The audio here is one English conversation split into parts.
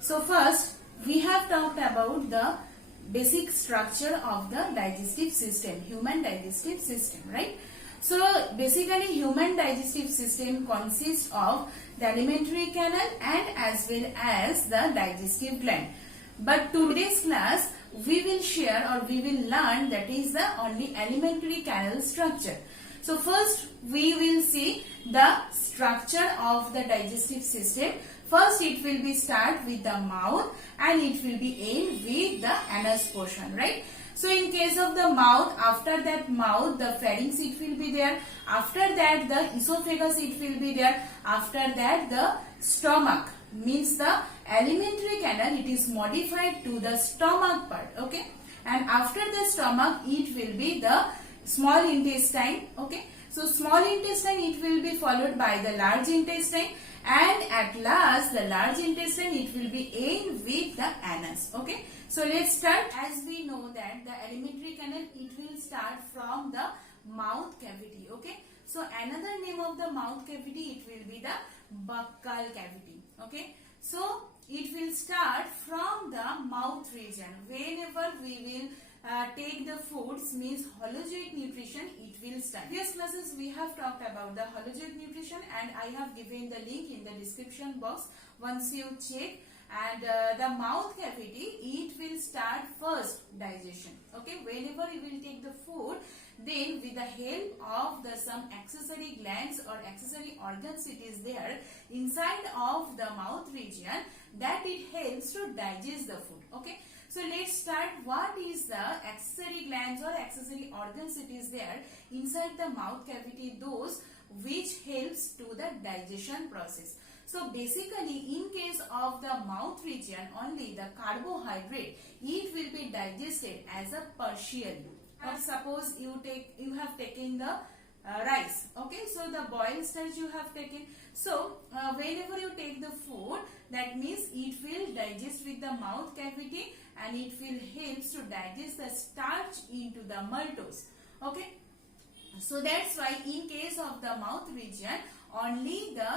So first we have talked about the basic structure of the digestive system, human digestive system, right? So basically human digestive system consists of the alimentary canal and as well as the digestive gland. But today's class we will share or we will learn that is the only alimentary canal structure. So first we will see the structure of the digestive system. First it will be start with the mouth and it will be end with the anus portion, right? So in case of the mouth, after that mouth the pharynx it will be there, after that the esophagus it will be there, after that the stomach, means the alimentary canal, it is modified to the stomach part, okay? And after the stomach it will be the small intestine, okay? So small intestine it will be followed by the large intestine and at last the large intestine it will be end with the anus, okay? So let's start. As we know that the alimentary canal it will start from the mouth cavity, okay? So another name of the mouth cavity it will be the buccal cavity, okay? So it will start from the mouth region. Whenever we will take the foods, means holozoic nutrition it will start. Previous classes we have talked about the holozoic nutrition and I have given the link in the description box. Once you check, and the mouth cavity it will start first digestion, okay? Whenever you will take the food, then with the help of the some accessory glands or accessory organs it is there inside of the mouth region that it helps to digest the food, okay? So let's start. What is the accessory glands or accessory organs it is there inside the mouth cavity, those which helps to the digestion process. So basically in case of the mouth region, only the carbohydrate it will be digested as a partially. Suppose you have taken the rice, okay? So the boiled starch you have taken. So whenever you take the food, that means it will digest with the mouth cavity and it will helps to digest the starch into the maltose, okay? So that's why in case of the mouth region, only the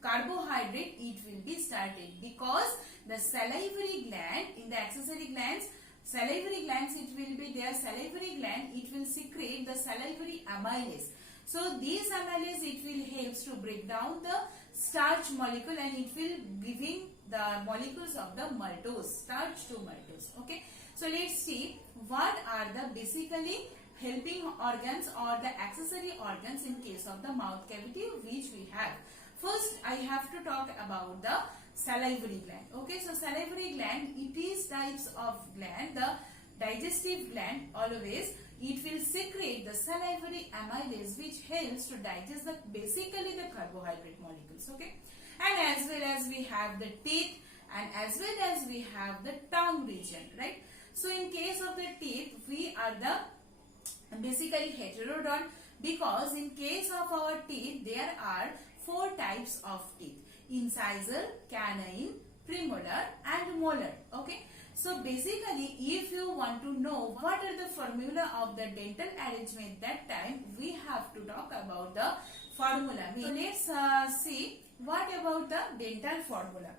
carbohydrate it will be started, because the salivary gland, in the accessory glands, salivary glands it will be there, salivary gland it will secrete the salivary amylase. So these amylase it will helps to break down the starch molecule and it will giving the molecules of the maltose, starch to maltose, okay? So let's see what are the basically helping organs or the accessory organs in case of the mouth cavity which we have. First I have to talk about the salivary gland, okay? So salivary gland, it is types of gland. The digestive gland always it will secrete the salivary amylase which helps to digest the basically the carbohydrate molecules, okay? And as well as we have the teeth and as well as we have the tongue region, right? So in case of the teeth, we are the basically heterodont, because in case of our teeth there are 4 types of teeth: incisor, canine, premolar and molar, okay? So basically if you want to know what are the formula of the dental arrangement, that time we have to talk about the formula. So let's see what about the dental formula.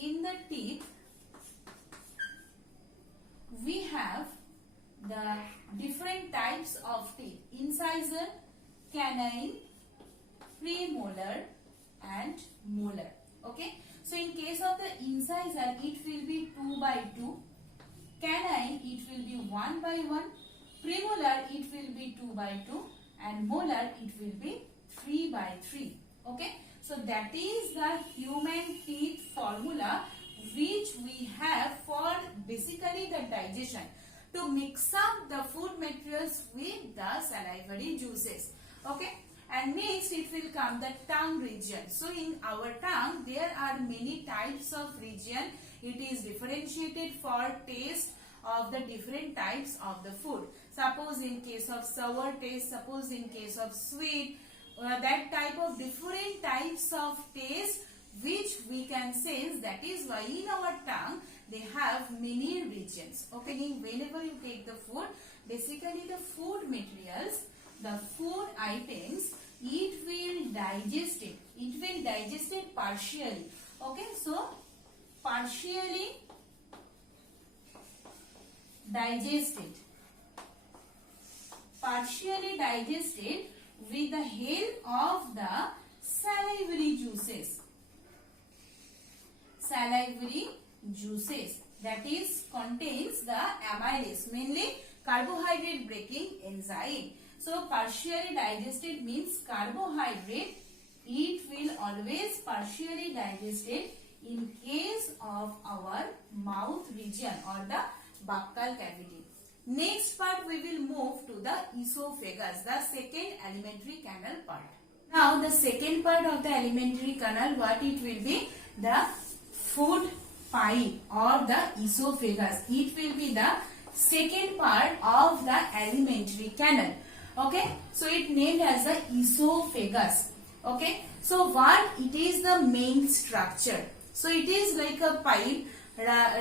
In the teeth we have the different types of teeth: incisor, canine, premolar and molar, okay? So in case of the incisor it will be 2 by 2, canine it will be 1 by 1, premolar it will be 2 by 2 and molar it will be 3 by 3, okay? So that is the human teeth formula which we have for basically the digestion, to mix up the food materials with the salivary juices, okay? And next it will come the tongue region. So in our tongue there are many types of region. It is differentiated for taste of the different types of the food. Suppose in case of sour taste, suppose in case of sweet, that type of different types of taste which we can sense. That is why in our tongue they have many regions, okay? Whenever you take the food, basically the food materials, the food items, it will digest it. It will be digested partially. Okay, so partially digested. Partially digested with the help of the salivary juices. Salivary juices, that is contains the amylase, mainly carbohydrate breaking enzyme. So partially digested means carbohydrate, it will always partially digested in case of our mouth region or the buccal cavity. Next part we will move to the esophagus, the second alimentary canal part. Now the second part of the alimentary canal, what it will be? The food pipe or the esophagus. It will be the second part of the alimentary canal. Okay, so it named as the esophagus. Okay, so what it is the main structure? So it is like a pipe,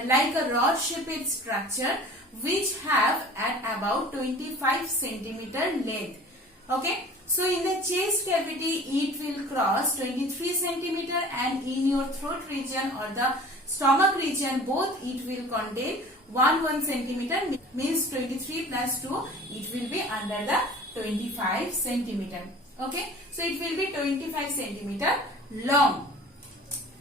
like a rod shaped structure which have at about 25 centimeter length. Okay, so in the chest cavity it will cross 23 centimeter, and in your throat region or the stomach region both it will contain 1 centimeter, means 23 plus 2, it will be under the 25 centimeter. Okay, so it will be 25 centimeter long.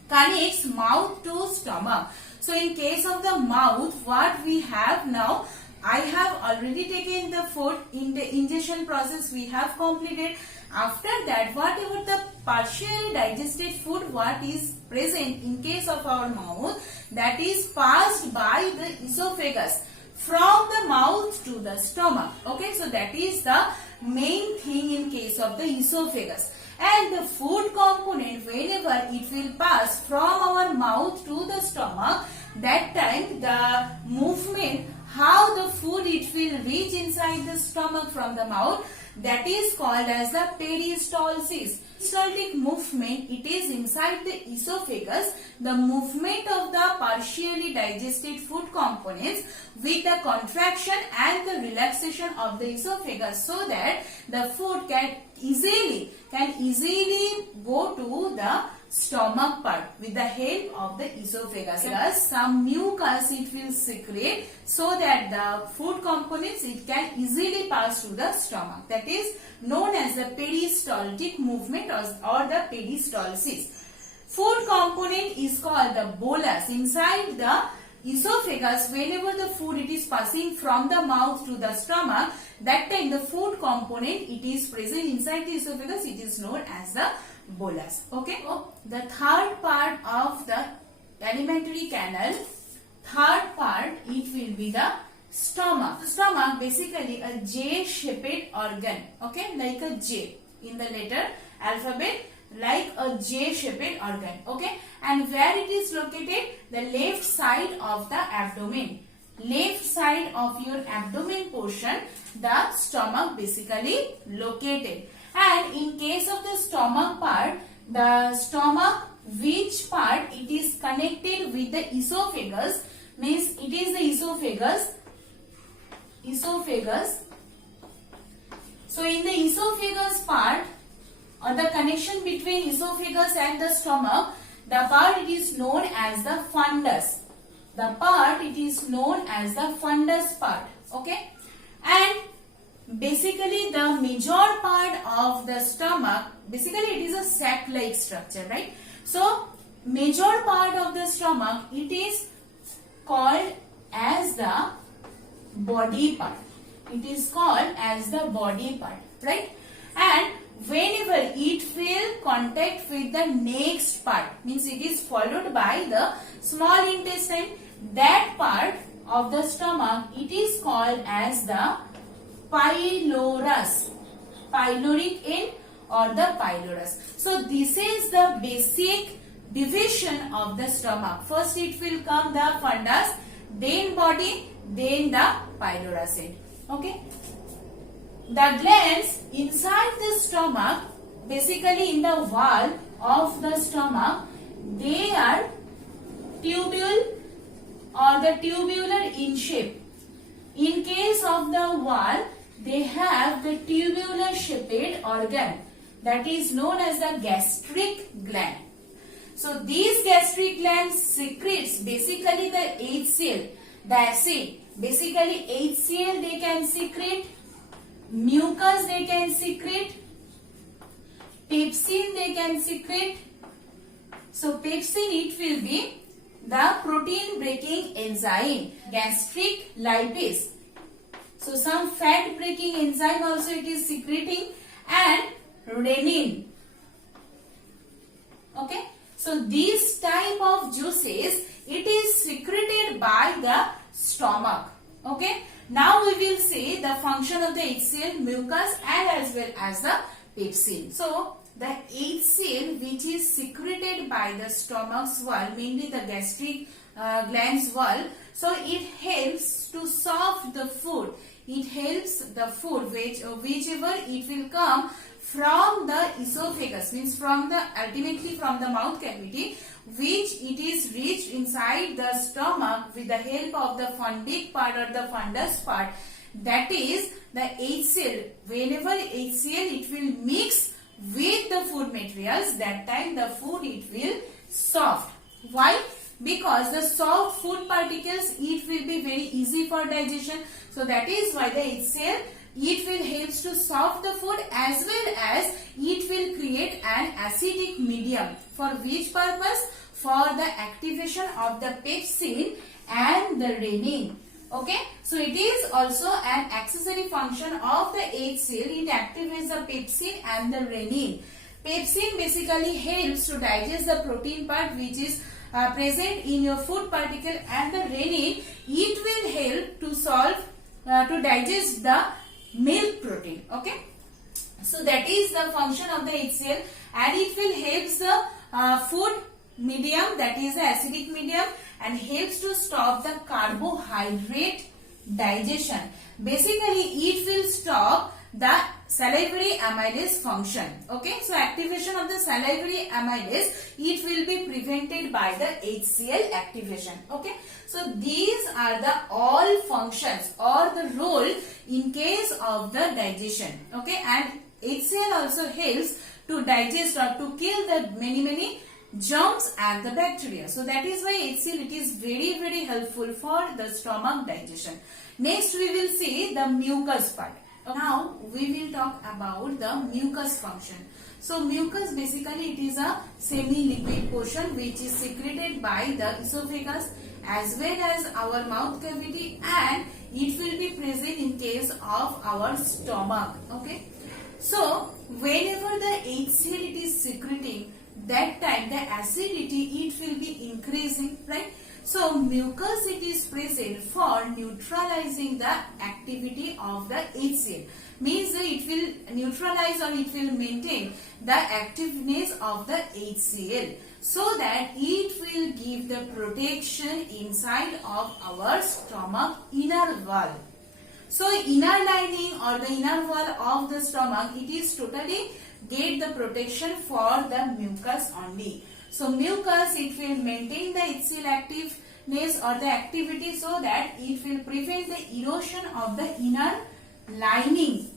Connects mouth to stomach. So in case of the mouth, what we have now, I have already taken the food in the ingestion process, we have completed. After that, whatever the partially digested food what is present in case of our mouth, that is passed by the esophagus from the mouth to the stomach. Okay, so that is the main thing in case of the esophagus. And the food component, whenever it will pass from our mouth to the stomach, that time the movement, how the food it will reach inside the stomach from the mouth, that is called as the peristalsis. Peristaltic movement, it is inside the esophagus, the movement of the partially digested food components with the contraction and the relaxation of the esophagus, so that the food can easily go to the stomach part with the help of the esophagus. Plus some mucus it will secrete, so that the food components it can easily pass to the stomach. That is known as the peristaltic movement or the peristalsis. Food component is called the bolus. Inside the esophagus, whenever the food it is passing from the mouth to the stomach, that time the food component it is present inside the esophagus, it is known as the bolus. Okay, so the third part of the alimentary canal, third part it will be the stomach. Stomach basically a J-shaped organ. Okay, like a J in the letter alphabet, like a J-shaped organ. Okay, and where it is located? The left side of the abdomen. Left side of your abdomen portion, the stomach basically located. And in case of the stomach part, the stomach, which part it is connected with the esophagus, means it is the esophagus. So in the esophagus part, or the connection between esophagus and the stomach, the part it is known as the fundus. The part it is known as the fundus part. Okay, and basically the major part of the stomach, basically it is a sac-like structure, right? So major part of the stomach it is called as the body part. It is called as the body part, right? And whenever it will contact with the next part, means it is followed by the small intestine, that part of the stomach it is called as the pylorus, pyloric end or the pylorus. So this is the basic division of the stomach. First it will come the fundus, then body, then the pylorus end. Okay, the glands inside the stomach, basically in the wall of the stomach, they are tubule or the tubular in shape. In case of the wall, they have the tubular shaped organ. that is known as the gastric gland. So these gastric glands secretes basically the HCl, the acid. Basically HCl they can secrete, mucus they can secrete, pepsin they can secrete. So pepsin, it will be the protein breaking enzyme, gastric lipase. So some fat breaking enzyme also it is secreting, and renin. Okay. So these type of juices it is secreted by the stomach. Okay. Now we will see the function of the HCl, mucus, and as well as the pepsin. So the HCl which is secreted by the stomach's wall, mainly the gastric glands wall, so it helps to soft the food. It helps the food whichever it will come from the esophagus, means from the ultimately from the mouth cavity, which it is reached inside the stomach with the help of the fundic part or the fundus part, that is the HCl. Whenever HCl it will mix with the food materials, that time the food it will soft. Why? Because the soft food particles it will be very easy for digestion. So that is why the HCl it will helps to soft the food, as well as it will create an acidic medium. For which purpose? For the activation of the pepsin and the renin. Okay, so it is also an accessory function of the HCl. It activates the pepsin and the renin. Pepsin basically helps to digest the protein part which is present in your food particle, and the renin it will help to to digest the milk protein. Okay, so that is the function of the HCl, and it will help the food medium, that is the acidic medium, and helps to stop the carbohydrate digestion. Basically it will stop the salivary amylase function. Okay, so activation of the salivary amylase it will be prevented by the HCl activation. Okay, so these are the all functions or the role in case of the digestion. Okay, and HCl also helps to digest or to kill the many germs and the bacteria. So that is why HCl it is very helpful for the stomach digestion. Next we will see the mucus part. Now we will talk about the mucus function. So mucus basically it is a semi-liquid portion which is secreted by the esophagus as well as our mouth cavity, and it will be present in case of our stomach. Okay, so whenever the HCl it is secreting, that time the acidity it will be increasing, right? So mucus it is present for neutralizing the activity of the HCl, means that it will neutralize or it will maintain the activeness of the HCl, so that it will give the protection inside of our stomach inner wall. So inner lining or the inner wall of the stomach it is totally get the protection for the mucus only. So mucus it will maintain the HCl activeness or the activity, so that it will prevent the erosion of the inner lining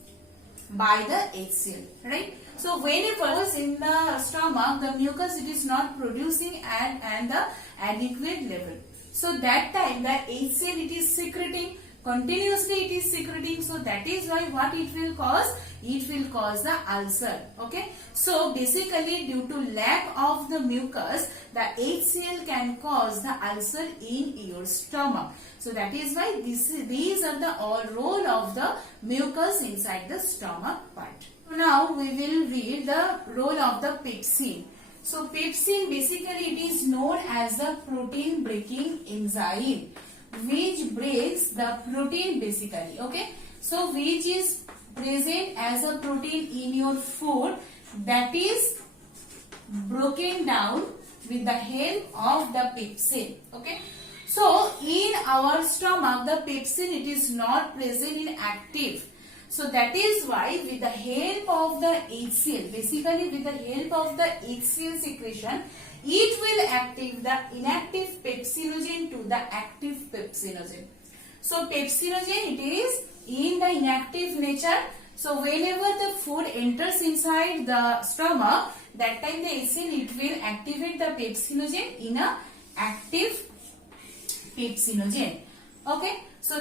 by the HCl, right? So whenever in the stomach the mucus it is not producing and the adequate level, so that time the HCl it is secreting continuously, it is secreting. So that is why what it will cause? It will cause the ulcer. Okay, so basically due to lack of the mucus, the HCl can cause the ulcer in your stomach. So that is why these are the all role of the mucus inside the stomach part. Now we will read the role of the pepsin. So pepsin basically it is known as the protein breaking enzyme, which breaks the protein basically. Okay, so which is present as a protein in your food, that is broken down with the help of the pepsin. Okay, so in our stomach the pepsin it is not present in active. So that is why with the help of the HCl, basically with the help of the HCl secretion, it will active the inactive pepsinogen to the active pepsinogen. So pepsinogen it is in the inactive nature. So whenever the food enters inside the stomach, that time the acid it will activate the pepsinogen in a active pepsinogen. Okay, so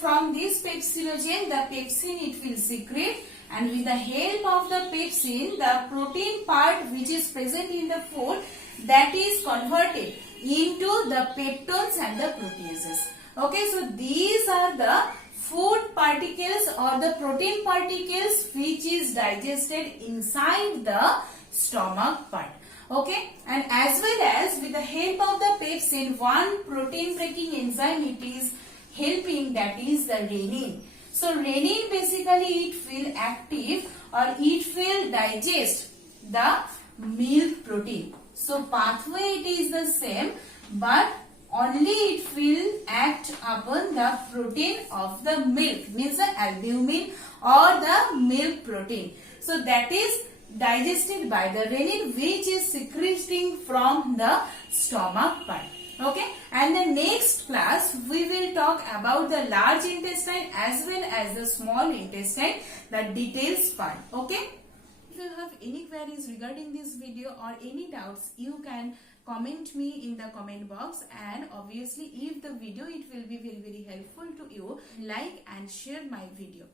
from this pepsinogen the pepsin it will secrete, and with the help of the pepsin the protein part which is present in the food that is converted into the peptones and the proteases. Okay, so these are the food particles or the protein particles which is digested inside the stomach part. Okay, and as well as with the help of the pepsin, one protein breaking enzyme it is helping, that is the renin. So renin basically it will active or it will digest the milk protein. So pathway it is the same, but only it will act upon the protein of the milk, means the albumin or the milk protein. So that is digested by the renin which is secreting from the stomach part. Okay, and the next class we will talk about the large intestine as well as the small intestine, the details part. Okay, if you have any queries regarding this video or any doubts, you can comment me in the comment box, and obviously if the video it will be very helpful to you, like and share my video.